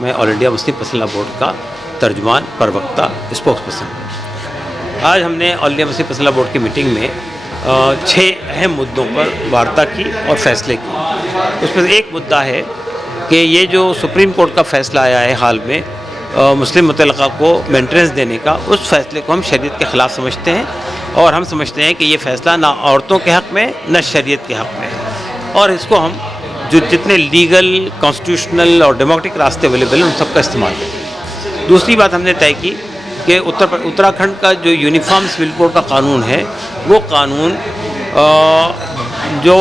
میں آل India Muslim personal لا board کا ترجمان پروکتا اسپوکس پرسن ہوں۔ آج ہم نے آل انڈیا مسلم پرسنل لا بورڈ کی میٹنگ میں 6 اہم مدعوں پر وارتا کی اور فیصلے کی۔ اس میں ایک مدعا ہے کہ یہ جو سپریم کورٹ کا فیصلہ آیا ہے حال میں مسلم متعلقہ کو مینٹیننس دینے کا، اس فیصلے کو ہم شریعت کے خلاف سمجھتے ہیں، اور ہم سمجھتے ہیں کہ یہ فیصلہ نہ عورتوں کے حق میں نہ شریعت کے حق میں ہے، اور اس کو ہم جتنے لیگل، کانسٹیٹیوشنل اور ڈیموکریٹک راستے اویلیبل ہیں ان سب کا استعمال کریں۔ دوسری بات ہم نے طے کی کہ اتراکھنڈ کا جو یونیفارم سول کوڈ کا قانون ہے، وہ قانون جو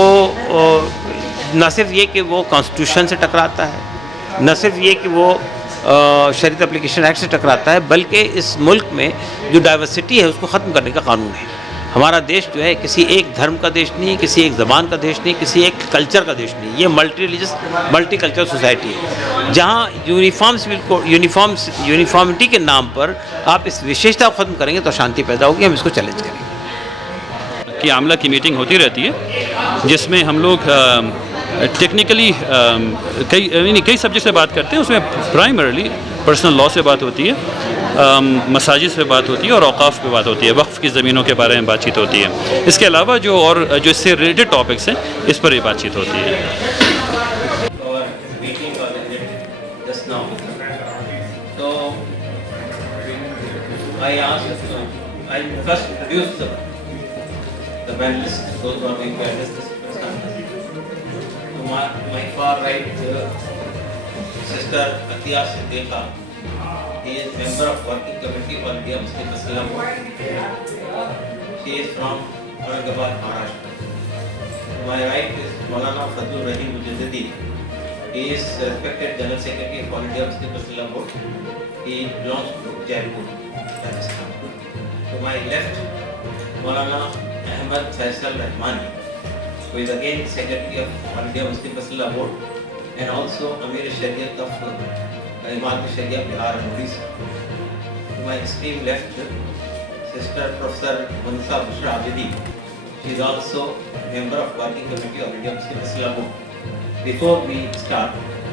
نہ صرف یہ کہ وہ کانسٹیٹیوشن سے ٹکراتا ہے، نہ صرف یہ کہ وہ شریعت اپلیکیشن ایکٹ سے ٹکراتا ہے، بلکہ اس ملک میں جو ڈائیورسٹی ہے اس کو ختم کرنے کا قانون ہے۔ ہمارا دیش جو ہے کسی ایک دھرم کا دیش نہیں، کسی ایک زبان کا دیش نہیں، کسی ایک کلچر کا دیش نہیں، یہ multi religious multi culture society ہے، جہاں یونیفارمٹی کے نام پر آپ اس وشیشتا کو ختم کریں گے تو شانتی پیدا ہوگی۔ ہم اس کو چیلنج کریں گے۔ کی عاملہ کی میٹنگ ہوتی رہتی ہے جس میں ہم لوگ ٹیکنیکلی کئی سبجیکٹ سے بات کرتے ہیں۔ اس میں پرائمرلی پرسنل لاء سے بات ہوتی ہے، مساجد سے بات ہوتی ہے اور اوقاف پہ بات ہوتی ہے، وقف کی زمینوں کے بارے میں بات چیت ہوتی ہے۔ اس کے علاوہ جو اس سے ریلیٹڈ ٹاپکس ہیں اس پر یہ بات چیت ہوتی ہے۔ The panelists, those who are going to address this press conference. To my far right, Sister Atiya Siddiqa, he is member of working committee for India Muslim Pursuit Board. She is from Aurangabad, Maharashtra. To my right is Maulana Fadlur Rahim Mujaddidi. He is respected General Secretary for India Muslim Pursuit Board. He belongs to Jaipur, Rajasthan. To my left, Maulana Ahmad Faisal Rahmani, who is again Secretary of India Muslim Pursuit Board and also Amir Shariat of Imamat Sharia Bihar and Odisha. To my extreme left, Sister Professor Mansa Bushra Abidi. She is also member of Working Committee of India Muslim Pursuit Board. Before we start,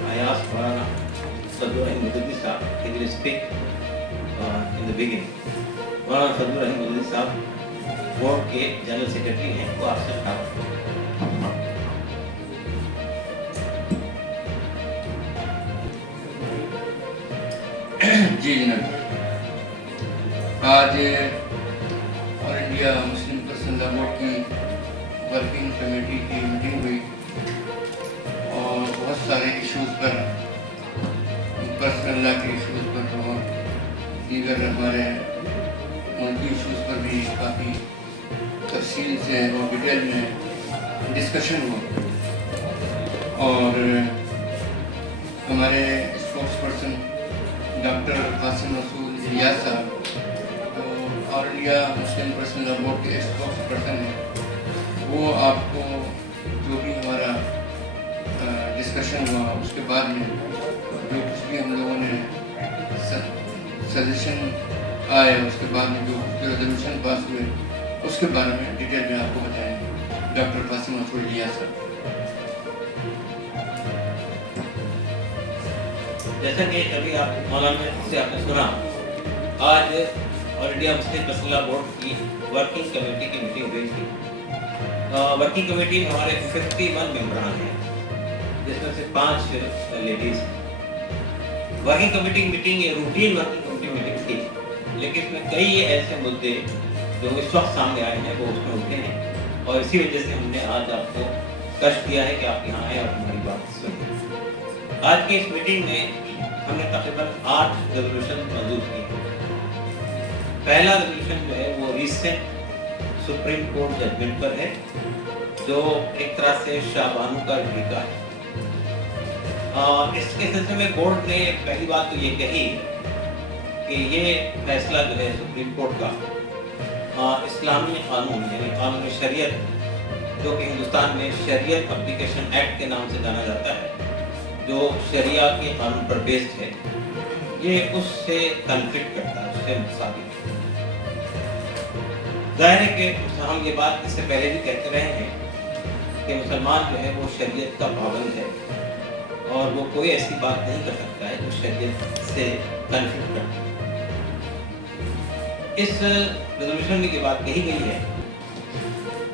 I ask Maulana Fadlur Rahim Mujaddidi Sahab, he will speak in the beginning. Maulana Fadlur Rahim Mujaddidi Sahab board کے general secretary ہیں، وہ آپ سے جی جناب، آج آل India Muslim personal لا board کی working committee کی meeting ہوئی اور بہت سارے ایشوز پر، پرسنل لا کے ایشوز پر اور دیگر ہمارے ملکی ایشوز پر بھی کافی تفصیل سے اور ڈیٹیل میں ڈسکشن ہوا، اور ہمارے اسپوکس پرسن ڈاکٹر قاسم رسول الیاس صاحب جو آل انڈیا مسلم پرسنل لا بورڈ کے اسپوکس پرسن ہیں، وہ آپ کو جو بھی ہمارا ڈسکشن ہوا اس کے بعد میں جو کچھ بھی ہم لوگوں نے سجیشن آئے، اس کے بعد میں جو ریزولوشن پاس ہوئے اس کے بارے میں ڈیٹیل میں آپ کو بتائیں گے ڈاکٹر قاسم رسول الیاس صاحب۔ جیسا کہ ابھی آپ مولانا سے آپ نے سنا، آج آل انڈیا مسلم پرسنل لا بورڈ کی ورکنگ کمیٹی کی میٹنگ ہوئی تھی۔ ورکنگ کمیٹی میں ہمارے 51 ممبران ہیں، جس میں سے 5 لیڈیز ہیں۔ ورکنگ کمیٹی کی میٹنگ یہ روٹین ورکنگ کمیٹی میٹنگ تھی، لیکن اس میں کئی ایسے مدعے جو اس وقت سامنے آئے ہیں وہ اس میں اٹھے ہیں، اور اسی وجہ سے ہم نے آج آپ کو کشف دیا ہے کہ آپ یہاں آئیں اور ہماری بات سنیں۔ آج کی اس میٹنگ میں ہم نے تقریباً 8 ریزولوشن منظور کیے ہیں۔ پہلا ریزولوشن جو ہے وہ ریسنٹ سپریم کورٹ ججمنٹ پر ہے، جو ایک طرح سے شاہ بانو کا ریپلیکا ہے۔ اس کے سلسلے میں بورڈ نے پہلی بات تو یہ کہی کہ یہ فیصلہ جو ہے سپریم کورٹ کا اسلامی قانون یعنی قانون شریعت، جو کہ ہندوستان میں شریعت اپلیکیشن ایکٹ کے نام سے جانا جاتا ہے، جو شریعہ کے قانون پر بیسڈ ہے، یہ اس سے کنفلکٹ کرتا ہے، اس سے مخالف ہے۔ ظاہر ہے کہ ہم یہ بات اس سے پہلے بھی کہتے رہے ہیں کہ مسلمان جو ہے وہ شریعت کا پابند ہے، اور وہ کوئی ایسی بات نہیں کر سکتا ہے جو شریعت سے کنفلکٹ کرتی ہے۔ اس ریزولوشن میں یہ بات کہی گئی ہے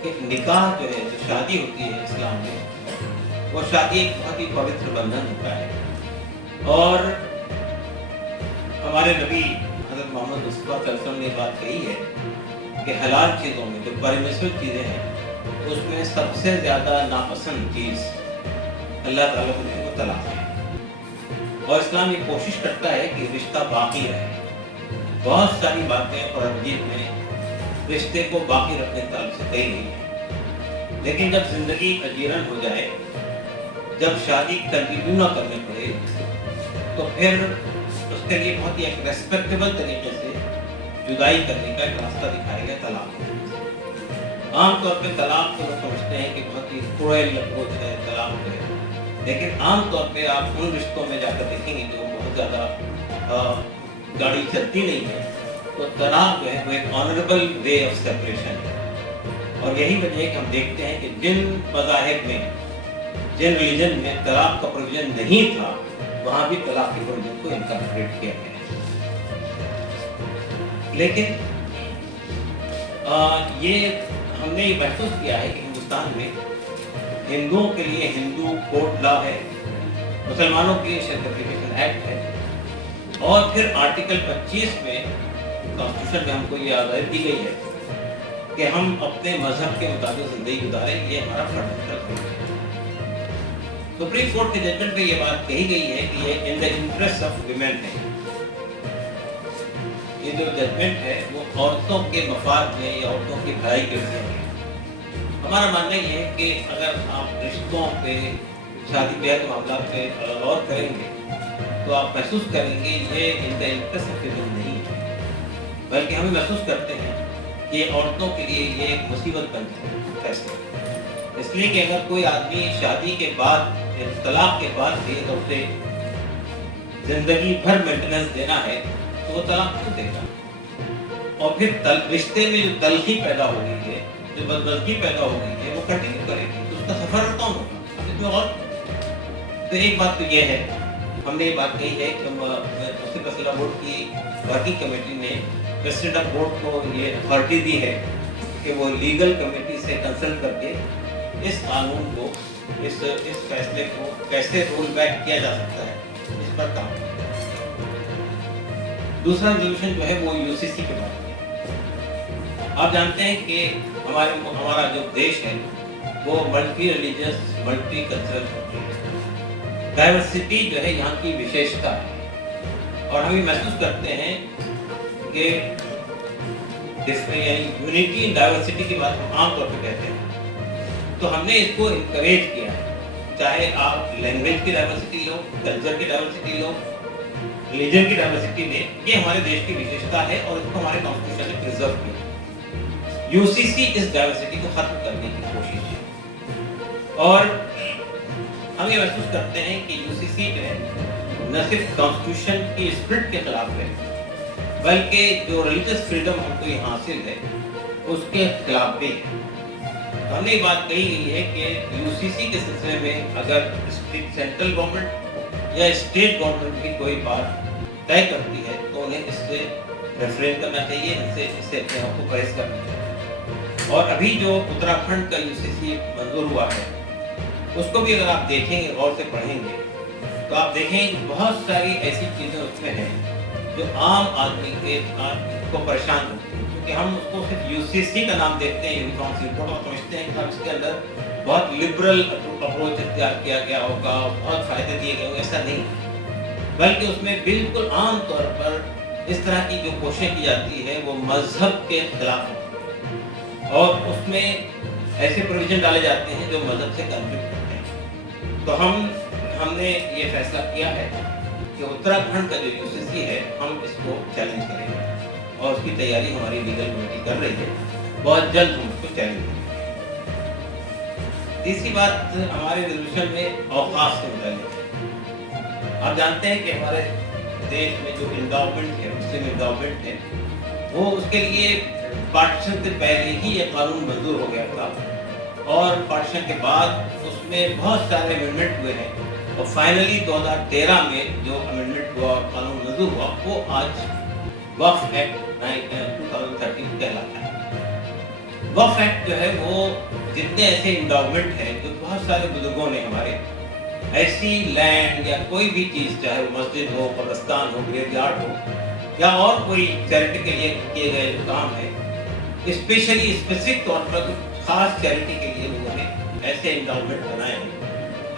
کہ نکاح جو ہے، جو شادی ہوتی ہے اسلام میں، وہ شادی ایک بہت ہی پوتر بندھن ہوتا ہے، اور ہمارے نبی حضرت محمد مصطفیٰ صلی اللہ علیہ وسلم نے یہ بات کہی ہے کہ حلال چیزوں میں جو پرمیسیبل چیزیں ہیں اس میں سب سے زیادہ ناپسند چیز اللہ تعالیٰ کو وہ طلاق ہے، اور اسلام یہ کوشش کرتا ہے کہ رشتہ باقی رہے۔ بہت ساری باتیں قرآن مجید میں رشتے کو باقی رکھنے کے تعلق سے کہی گئی ہیں، لیکن جب زندگی اجیرن ہو جائے، جب شادی کنٹینیو نہ کرنی پڑے، تو پھر اس کے لیے بہت ہی ایک ریسپیکٹیبل طریقے سے جدائی کرنے کا ایک راستہ دکھایا گیا طلاق۔ عام طور پہ طلاق کو لوگ سمجھتے ہیں کہ بہت ہی کروئل اپروچ ہے طلاق ہے، لیکن عام طور پہ آپ ان رشتوں میں جا کر دیکھیں گے جو بہت زیادہ گاڑی چلتی نہیں ہے، تو طلاق جو ہے وہ ایک آنریبل وے آف سیپریشن ہے۔ اور یہی وجہ ہے کہ ہم دیکھتے ہیں کہ جن مذاہب میں، جن ریلیجن میں طلاق کا پروویژن نہیں تھا، وہاں بھی طلاق کے پروویژن کو انکارپوریٹ کیا گیا ہے۔ لیکن یہ ہم نے یہ محسوس کیا ہے کہ ہندوستان میں ہندوؤں کے لیے ہندو کوڈ لا ہے، مسلمانوں کے لیے سرٹیفکیشن ایکٹ ہے، اور پھر آرٹیکل 25 میں کانسٹیٹیوشن میں ہم کو یہ آزادی دی گئی ہے کہ ہم اپنے مذہب کے مطابق زندگی گزاریں، یہ ہمارا فنڈامنٹل ہے۔ سپریم کورٹ کے ججمنٹ میں یہ بات کہی گئی ہے کہ یہ ان دا انٹرسٹ آف ویمن ہے۔ یہ جو ججمنٹ ہے وہ عورتوں کے مفاد میں یا عورتوں کی بھلائی کے لیے ہے۔ ہمارا ماننا یہ ہے کہ اگر آپ رشتوں پہ، شادی بیاہ کے معاملات پہ غور کریں گے تو آپ محسوس کریں گے یہ ان کا انٹرسٹ آف ویمن نہیں ہے، بلکہ ہمیں محسوس کرتے ہیں کہ یہ عورتوں کے لیے یہ ایک مصیبت بن جائے فیصلہ، اس لیے کہ اگر کوئی آدمی شادی کے بعد، طلاق کے بعد بھی اگر اسے زندگی بھر مینٹیننس دینا ہے تو وہ طلاق کیوں دے گا؟ اور پھر رشتے میں جو تلخی پیدا ہو گئی ہے، جو بدمزگی پیدا ہو گئی ہے، وہ کنٹینیو کرے گی، تو اس کا سفر کون ہوگا؟ اور تو ایک بات تو یہ ہے، ہم نے یہ بات کہی ہے کہ مسلم مسئلہ بورڈ کی ورکنگ کمیٹی نے پریزیڈنٹ آف بورڈ کو یہ اتھارٹی دی ہے کہ وہ لیگل کمیٹی سے کنسلٹ کر کے اس قانون کو، اس فیصلے کو کیسے رول بیک کیا جا سکتا ہے، اس پر کام کرے۔ دوسرا ریزولوشن جو ہے وہ UCC کے بارے میں۔ آپ جانتے ہیں کہ ہمارا جو دیش ہے وہ multi religious, multi cultural country ہے۔ ڈائیورسٹی جو ہے یہاں کی وشیشتا ہے، اور ہم یہ محسوس کرتے ہیں کہ یعنی یونٹی ان ڈائیورسٹی کی بات ہم عام طور پہ کہتے ہیں، تو ہم نے اس کو انکریج کیا ہے، چاہے آپ لینگویج کی ڈائیورسٹی لو، کلچر کی ڈائیورسٹی لو، ریلیجن کی ڈائیورسٹی لے، یہ ہمارے دیش کی وشیشتا ہے اور اس کو ہمارے کانسٹیٹیوشن نے پرزرو کیا۔ UCC اس ڈائیورسٹی کو ختم کرنے کی کوشش ہے، اور ہم یہ محسوس کرتے ہیں کہ UCC جو ہے نہ صرف کانسٹیٹیوشن کی اسپرٹ کے خلاف ہے، بلکہ جو ریلیجس فریڈم ہم کو یہ حاصل ہے اس کے خلاف بھی ہے۔ ہم نے یہ بات کہی گئی ہے کہ UCC کے سلسلے میں اگر سینٹرل گورنمنٹ یا اسٹیٹ گورنمنٹ بھی کوئی بات طے کرتی ہے تو انہیں اس سے ریفرین کرنا چاہیے، اس سے اپنے آپ کو پرہیز کرنا چاہیے۔ اور ابھی جو اتراکھنڈ کا UCC منظور ہوا ہے، اس کو بھی اگر آپ دیکھیں گے، غور سے پڑھیں گے، تو آپ دیکھیں کہ بہت ساری ایسی چیزیں اس میں ہیں جو عام آدمی کو پریشان ہوتی ہیں، کیونکہ ہم اس کو صرف UCC کا نام دیکھتے ہیں، یونیفارم سول کوڈ، اور سمجھتے ہیں کہ اس کے اندر بہت لبرل اپروچ اختیار کیا گیا ہوگا، بہت فائدے دیے گئے ہوں گے، ایسا نہیں، بلکہ اس میں بالکل عام طور پر اس طرح کی جو کوششیں کی جاتی ہے وہ مذہب کے خلاف ہوتی ہے، اور اس میں ایسے پروویژن ڈالے جاتے ہیں جو مذہب سے کنفلکٹ کرتے ہیں۔ تو ہم نے یہ فیصلہ کیا ہے کہ اتراکھنڈ کا جو UCC ہے ہم اس کو چیلنج کریں گے، اور اس کی تیاری ہماری لیگل کمیٹی کر رہی ہے، بہت جلد ہم اس کو چیلنج کریں گے۔ تیسری بات ہمارے ریزولوشن میں اوقاف سے متعلق ہے۔ آپ جانتے ہیں کہ ہمارے دیش میں جو انڈاؤمنٹ ہے، مسلم انڈاؤمنٹ ہے، وہ اس کے لیے پارٹیشن سے پہلے ہی یہ قانون منظور ہو گیا تھا، اور پارٹیشن کے بعد اس میں بہت سارے امینڈمنٹ ہوئے ہیں اور فائنلی 2013 میں جو امینڈمنٹ ہوا اور قانون منظور ہوا وہ آج وقف ایکٹ 2013 کہلاتا ہے۔ وقف ایکٹ جو ہے وہ جتنے ایسے انڈاؤمنٹ ہیں جو بہت سارے بزرگوں نے ہمارے ایسی لینڈ یا کوئی بھی چیز، چاہے وہ مسجد ہو، قبرستان ہو، گریو یارڈ ہو یا اور کوئی چیریٹی کے لیے کیے گئے جو کام ہے، اسپیشلی اسپیسیفک طور پر خاص چیریٹی کے لیے لوگوں نے ایسے انڈاؤمنٹ بنائے ہیں،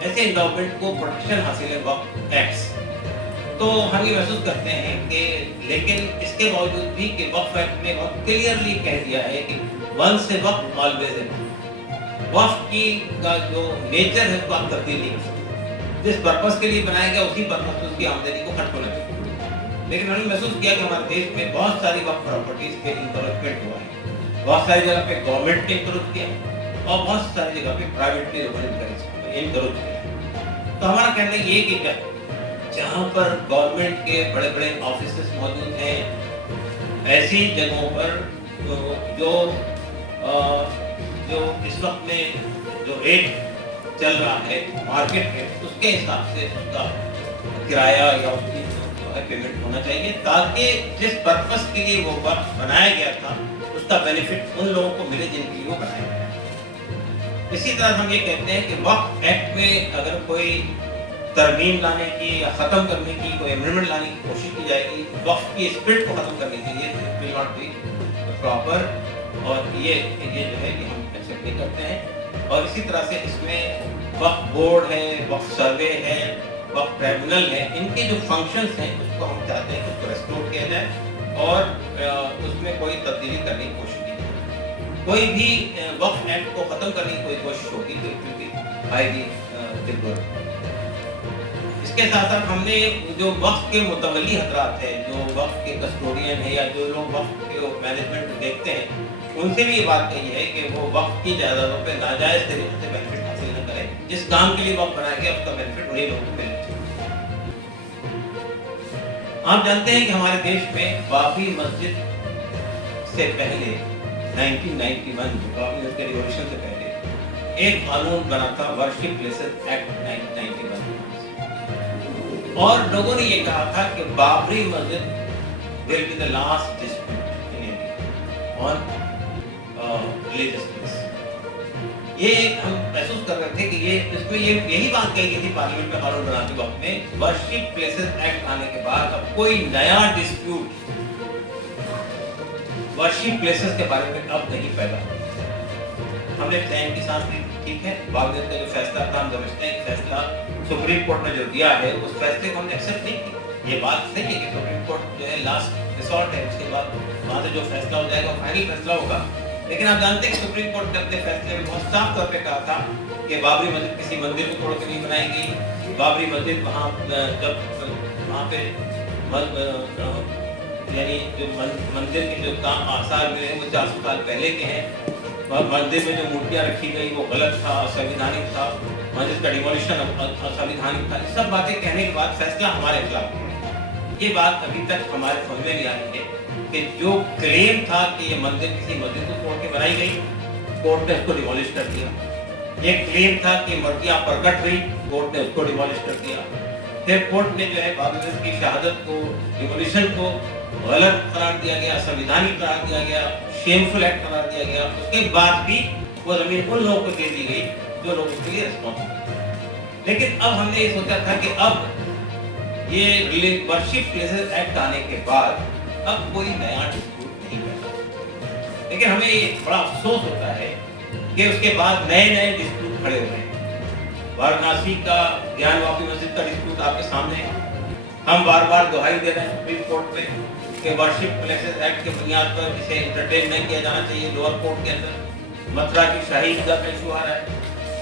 ایسے انڈاؤمنٹ کو پروٹیکشن حاصل ہے وقف ایکٹس۔ تو ہم یہ محسوس کرتے ہیں کہ لیکن اس کے باوجود بھی کہ وقف ایکٹ نے بہت کلیئرلی کہہ دیا ہے کہ ونس اے وقف آلویز اے وقف کی کا جو نیچر ہے اس کو آپ تبدیل نہیں کر سکتے، جس پرپس کے لیے بنایا گیا اسی پرپس سے اس کی آمدنی کو خرچ ہونا چاہیے۔ لیکن ہم نے محسوس کیا کہ ہمارے دیش میں بہت ساری وقف پراپرٹیز پہ انکروچمنٹ ہوا ہے، بہت ساری جگہ پہ گورنمنٹ نے انکروچ کیا اور بہت ساری جگہ پہ پرائیویٹلی انکروچ کیا۔ تو ہمارا کہنا یہ کہ کیا جہاں پر گورنمنٹ کے بڑے بڑے آفیسز موجود ہیں، ایسی جگہوں پر جو اس وقت میں جو ریٹ چل رہا ہے مارکیٹ میں، اس کے حساب سے اس کا کرایہ یا اس کی پیمنٹ ہونا چاہیے، تاکہ جس پرپس کے لیے وہ وقف بنایا گیا تھا اس کا بینیفٹ ان لوگوں کو ملے جن کے لیے وہ بنایا گیا۔ اسی طرح ہم یہ کہتے ہیں کہ وقف ایکٹ میں اگر کوئی ترمیم لانے کی یا ختم کرنے کی کوئی امینڈمنٹ لانے کی کوشش کی جائے گی وقف کی اسپرٹ کو ختم کرنے کے لیے، ول ناٹ بی پراپر، اور یہ جو ہے کہ ہم ایکسیپٹ نہیں کرتے ہیں۔ اور اسی طرح سے اس میں وقف بورڈ ہے، وقف سروے ہے، وقف ٹریبونل ہے، ان کے جو فنکشنز ہیں اس کو ہم چاہتے ہیں کہ اس کو ریسٹور کیا جائے اور اس میں کوئی تبدیلی کرنے کی کوشش کی جائے۔ کوئی بھی وقف ایکٹ کو ختم کرنے کی کوئی کوشش ہوگی تو it will be highly debatable. اس کے ساتھ ساتھ ہم نے جو وقف کے متولی حضرات ہیں، جو وقف کے کسٹوڈین ہیں یا جو لوگ وقف کے مینجمنٹ دیکھتے ہیں، ان سے بھی یہ بات کہی ہے کہ وہ وقف کی جائیدادوں پہ ناجائز طریقے سے بینیفٹ حاصل نہ کریں۔ جس کام کے لیے وقف بنایا گیا اس کا بینیفٹ انہیں لوگوں کو ملنا چاہیے۔ آپ جانتے ہیں کہ ہمارے دیش میں بابری مسجد سے پہلے 1991 میں، بابری مسجد کے ریولیوشن سے پہلے ایک قانون بنا تھا، ورشپ پلیسز ایکٹ 1991، اور لوگوں نے یہ کہا تھا کہ بابری مسجد will be the last dispute in India on religious place۔ یہ ہم محسوس کر رہے تھے کہ یہ اس میں یہی بات کہی گئی تھی پارلیمنٹ میں قانون بناتے وقت میں، ورشپ پلیسز ایکٹ آنے کے بعد اب کوئی نیا ڈسپیوٹ ورشپ پلیسز کے بارے میں اب نہیں پیدا ہو۔ ہم نے چین کی سانس لی، ٹھیک ہے، بابری مسجد کا جو فیصلہ تھا، ہم سمجھتے ہیں کہ فیصلہ سپریم کورٹ نے جو دیا ہے اس فیصلے کو ہم نے ایکسیپٹ نہیں کیا۔ یہ بات صحیح ہے کہ سپریم کورٹ جو ہے لاسٹ ریسورٹ ہے، اس کے بعد وہاں سے جو فیصلہ ہو جائے گا وہ فائنل فیصلہ ہوگا۔ لیکن آپ جانتے ہیں کہ سپریم کورٹ نے اپنے فیصلے میں بہت صاف طور پہ کہا تھا کہ بابری مسجد کسی مندر کو توڑ کے نہیں بنائی گئی، بابری مسجد وہاں جب وہاں پہ یعنی جو مندر کے جو کام آثار ملے ہیں وہ 400 سال پہلے کے ہیں، مندر میں جو مورتیاں رکھی گئی وہ غلط تھا، اسنویدھانک تھا، مسجد کا ڈیمولیشن اسنویدھانک تھا۔ یہ سب باتیں کہنے کے بعد فیصلہ ہمارے خلاف ہے۔ یہ بات ابھی تک ہمارے سمجھ میں نہیں آئی ہے کہ جو کلیم تھا کہ یہ مندر کسی مسجد کو توڑ کے بنائی گئی، کورٹ نے اس کو ڈیمولش کر دیا۔ یہ کلیم تھا کہ مورتیاں پرگٹ ہوئی، کورٹ نے اس کو ڈیمولش کر دیا۔ پھر کورٹ نے جو ہے بابری مسجد کی شہادت کو، ڈیمولیشن کو غلط قرار دیا گیا، سنویدھانک قرار دیا گیا، شیمفل ایکٹ قرار دیا گیا۔ اس کے بعد بھی وہ زمین ان لوگوں کو دے دی گئی جو لوگ اس کے لیے ریسپانسبل۔ لیکن اب ہم نے یہ سوچا تھا کہ اب یہ ورشپ پلیسز ایکٹ آنے کے بعد اب کوئی نیا ڈسپیوٹ نہیں پیدا، لیکن ہمیں یہ بڑا افسوس ہوتا ہے کہ اس کے بعد نئے ڈسپیوٹ کھڑے ہو رہے ہیں۔ وارانسی کا گیان واپی مسجد کا ڈسپیوٹ آپ کے سامنے ہے۔ ہم بار بار دہائی دے رہے ہیں سپریم کورٹ میں کہ ورشپ پلیسز ایکٹ کے بنیاد پر اسے انٹرٹین نہیں کیا جانا چاہیے۔ لوور کورٹ کے اندر متھرا کی شاہی عیدگاہ کا ایشو آ رہا ہے،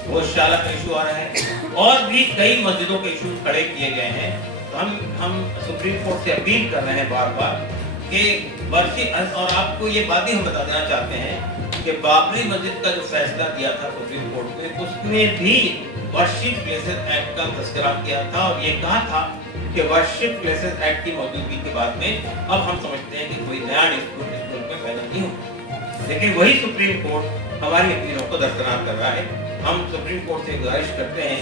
گوشت کا ایشو آ رہا ہے، اور بھی کئی مسجدوں کے ایشو کھڑے کیے گئے ہیں۔ تو ہم سپریم کورٹ سے اپیل کر رہے ہیں بار بار کہ ورشپ، اور آپ کو یہ بات بھی ہم بتا دینا چاہتے ہیں کہ بابری مسجد کا جو فیصلہ دیا تھا سپریم کورٹ میں، اس میں بھی ورشپ پلیسز ایکٹ کا تذکرہ کیا تھا اور یہ کہا تھا کہ ورشپ پلیسز ایکٹ کی موجودگی کے بعد میں اب ہم سمجھتے ہیں کہ کوئی نیا ڈسپیوٹ اس ملک میں پیدا نہیں ہوگا۔ لیکن وہی سپریم کورٹ ہماری اپیلوں کو درکنار کر رہا ہے۔ ہم سپریم کورٹ سے گزارش کرتے ہیں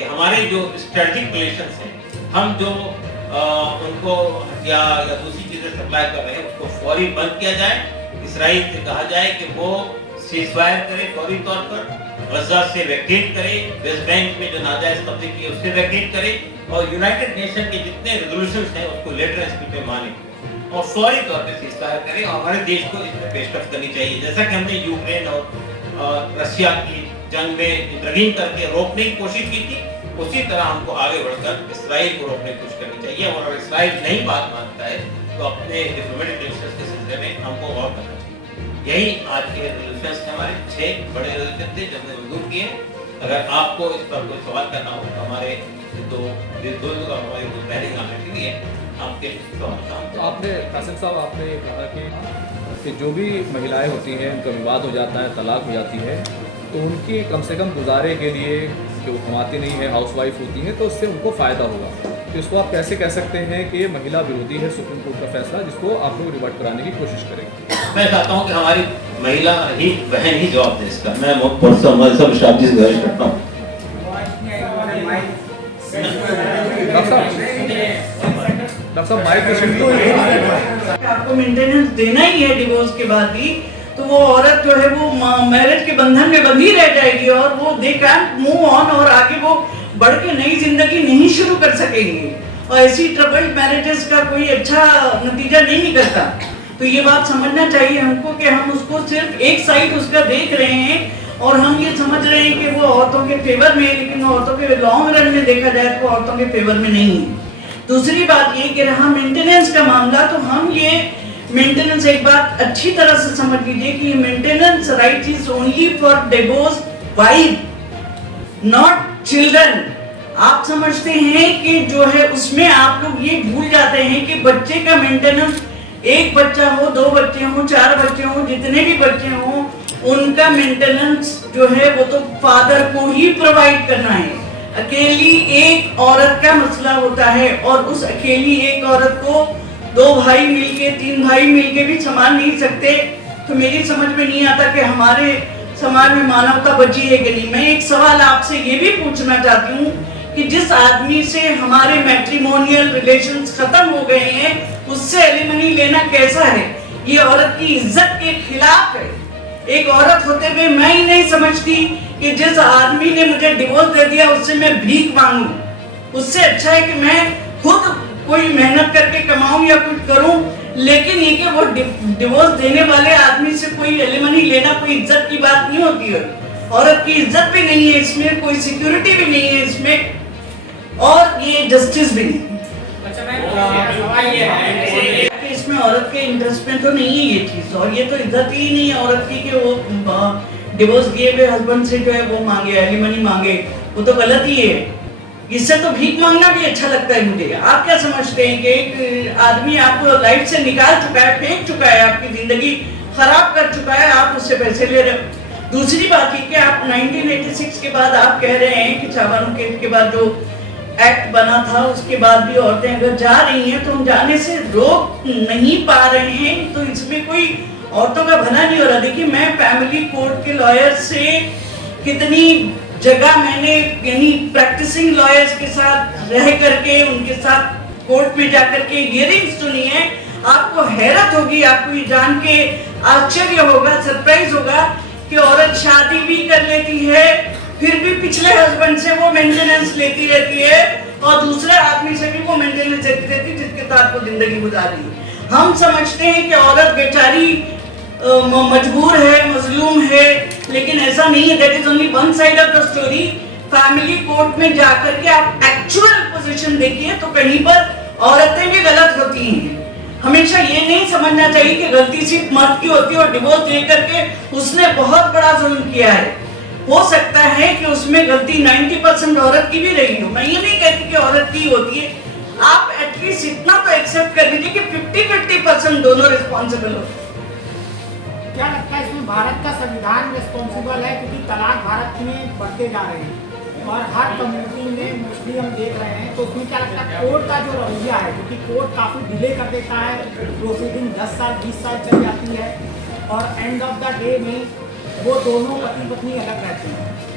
کہ ہمارے جو اسٹریٹجک ریلیشنس ہیں، ہم جو ان کو ہتھیار یا دوسری چیزیں سپلائی کر رہے ہیں اس کو فوری بند کیا جائے. اسرائیل سے کہا جائے کہ وہ سیز فائر کرے فوری طور پر، غزہ سے ویکیٹ کرے، ویسٹ بینک میں جو ناجائز قبضے کیے اس سے ویکیٹ کرے، اور یونائٹڈ نیشن کے جتنے ریزولوشنز ہیں اس کو لیٹر اسپیڈ پہ مانے اور فوری طور پہ سیز فائر کرے. اور ہمارے دیش کو اس میں پیش رفت کرنی چاہیے، جیسا کہ ہم نے یوکرین اور رشیا کی جنگ میں انٹروین کر کے روکنے کی کوشش کی تھی، اسی طرح ہم کو آگے بڑھ کر اسرائیل کو روکنے کی کوشش کرنی چاہیے. اور اگر اسرائیل نہیں بات مانتا ہے تو اپنے ڈپلومیٹک ریلیشنز کے سلسلے میں ہم کو غور کرنا چاہیے. یہی آج کے ریزولوشنز تھے، ہمارے 6 بڑے ریزولوشن تھے جو ہم نے منظور کیے. اگر آپ کو اس پر کوئی سوال کرنا ہو تو ہمارے ہماری پہلے کمیٹی بھی ہے، آپ کے سوال. تو آپ نے قاسم صاحب آپ نے کہا کہ جو بھی مہیلائیں ہوتی ہیں ان کا وواد ہو جاتا ہے، طلاق ہو جاتی ہے، تو ان کی کم سے کم گزارے کے لیے جو کماتی نہیں ہے، ہاؤس وائف ہوتی ہیں، تو اس سے ان کو فائدہ ہوگا. تو اس کو آپ کیسے کہہ سکتے ہیں کہ یہ مہیلا ورودھی ہے سپریم کورٹ کا فیصلہ جس کو آپ لوگ ریورٹ کرانے کی کوشش کریں گے؟ میں چاہتا ہوں کہ ہماری مہیلا ہی بہن ہی جواب دے اس کا. میں پروفیسر شاہ جی سے گزارش کرتا ہوں. ڈاکٹر صاحب مائک آپ کو مینٹیننس دینا ہی ہے ڈیورس کے بعد بھی، تو وہ عورت جو ہے وہ میرج کے بندھن میں بندھی رہ جائے گی اور وہ دے کینٹ موو آن، اور آگے وہ بڑھ کے نئی زندگی نہیں شروع کر سکیں گے. اور ایسی ٹربلڈ میرجز کا کوئی اچھا نتیجہ نہیں نکلتا. تو یہ بات سمجھنا چاہیے ہم کو کہ ہم اس کو صرف ایک سائڈ اس کا دیکھ رہے ہیں اور ہم یہ سمجھ رہے ہیں کہ وہ عورتوں کے فیور میں ہے، لیکن عورتوں کے لانگ رن میں دیکھا جائے تو عورتوں کے فیور میں نہیں ہے. دوسری بات یہ کہ رہا مینٹیننس کا معاملہ، تو ہم یہ مینٹیننس ایک بات اچھی طرح سے سمجھ لیجیے کہ maintenance right is only for divorce wife not children. آپ سمجھتے ہیں کہ جو ہے اس میں آپ لوگ یہ بھول جاتے ہیں کہ بچے کا مینٹیننس، ایک بچہ ہو، 2 بچے ہوں، 4 بچے ہوں، جتنے بھی بچے ہوں، ان کا مینٹیننس جو ہے وہ تو فادر کو ہی پرووائڈ کرنا ہے. اکیلی ایک عورت کا مسئلہ ہوتا ہے اور اس اکیلی ایک عورت کو 2 بھائی مل کے 3 بھائی مل کے بھی سنبھال نہیں سکتے. تو میری سمجھ میں نہیں آتا کہ ہمارے سماج میں مانوتا بچی ہے کہ نہیں. میں ایک سوال آپ سے یہ بھی پوچھنا چاہتی ہوں کہ جس آدمی سے ہمارے میٹریمونیل ریلیشنز ختم ہو گئے ہیں اس سے ایلیمنی لینا کیسا ہے؟ یہ عورت کی عزت کے خلاف ہے. ایک عورت ہوتے ہوئے میں ہی نہیں سمجھتی کہ جس آدمی نے مجھے ڈیورس دے دیا اس سے میں بھیک مانگوں. اس سے اچھا ہے کہ میں خود کوئی محنت کر کے کماؤں یا کچھ کروں. لیکن یہ کہ وہ ڈیورس دینے والے آدمی سے کوئی ایلیمنی لینا کوئی عزت کی بات نہیں ہوتی ہے. عورت کی عزت بھی نہیں ہے اس میں، کوئی سیکیورٹی بھی نہیں ہے اس میں، اور یہ جسٹس بھی نہیں. اس میں عورت کے انٹرسٹ میں تو نہیں ہے یہ چیز، اور یہ تو عزت ہی نہیں ہے عورت کی کہ وہ ڈیورس دیے ہوئے ہسبینڈ سے جو ہے وہ مانگے، ایلیمنی مانگے. وہ تو غلط ہی ہے. اس سے تو بھیک مانگنا بھی اچھا لگتا ہے مجھے. آپ کیا سمجھتے ہیں کہ ایک آدمی آپ کو لائف سے نکال چکا ہے، پھینک چکا ہے، آپ کی زندگی خراب کر چکا ہے، آپ اس سے پیسے لے رہے ہو؟ دوسری بات یہ کہ آپ 1986 کے بعد آپ کہہ رہے ہیں کہ چاوالوں کے بعد جو ایکٹ بنا تھا اس کے بعد بھی عورتیں اگر جا رہی ہیں تو ہم جانے سے روک نہیں پا رہے ہیں. تو اس میں کوئی عورتوں کا بھلا نہیں ہو رہا. دیکھیے میں فیملی کورٹ کے لائر سے کتنی جگہ میں نے یعنی پریکٹسنگ لائرز کے ساتھ رہ کر کے ان کے ساتھ کورٹ میں جا کر کے ہیئرنگز سنی ہیں. آپ کو حیرت ہوگی، آپ کو یہ جان کے آشچریہ ہوگا، سرپرائز ہوگا کہ عورت شادی بھی کر لیتی ہے پھر بھی پچھلے ہسبینڈ سے وہ مینٹیننس لیتی رہتی ہے اور دوسرے آدمی سے بھی وہ مینٹیننس لیتی رہتی ہے جس کے ساتھ وہ زندگی گزاری ہے. ہم سمجھتے ہیں کہ عورت بیچاری مجبور ہے، مظلوم ہے، لیکن ایسا نہیں ہے. That is only one side of the story. Family court میں جا کر کے آپ ایکچوئل پوزیشن دیکھیے تو کہیں پر عورتیں بھی غلط ہوتی ہیں. ہمیشہ یہ نہیں سمجھنا چاہیے کہ غلطی صرف مرد کی ہوتی ہے اور ڈیورس دے کر کے اس نے بہت بڑا ظلم کیا ہے. ہو سکتا ہے کہ اس میں غلطی 90% عورت کی بھی رہی ہو. میں یہ نہیں کہتی کہ عورت کی ہوتی ہے. آپ ایٹ لیسٹ اتنا تو ایکسپٹ کر لیجیے کہ 50-50% دونوں ریسپانسبل ہو. کیا لگتا ہے اس میں بھارت کا سنویدھان ریسپانسبل ہے؟ کیونکہ طلاق بھارت میں بڑھتے جا رہے ہیں اور ہر کمیونٹی میں موسٹلی ہم دیکھ رہے ہیں. تو اس میں کیا لگتا ہے کورٹ کا جو رویہ ہے، کیونکہ کورٹ کافی ڈیلے کر دیتا ہے، پروسیڈنگ 10 سال 20 سال چل جاتی ہے اور اینڈ آف دا ڈے میں وہ دونوں پتی پتنی الگ رہتے ہیں.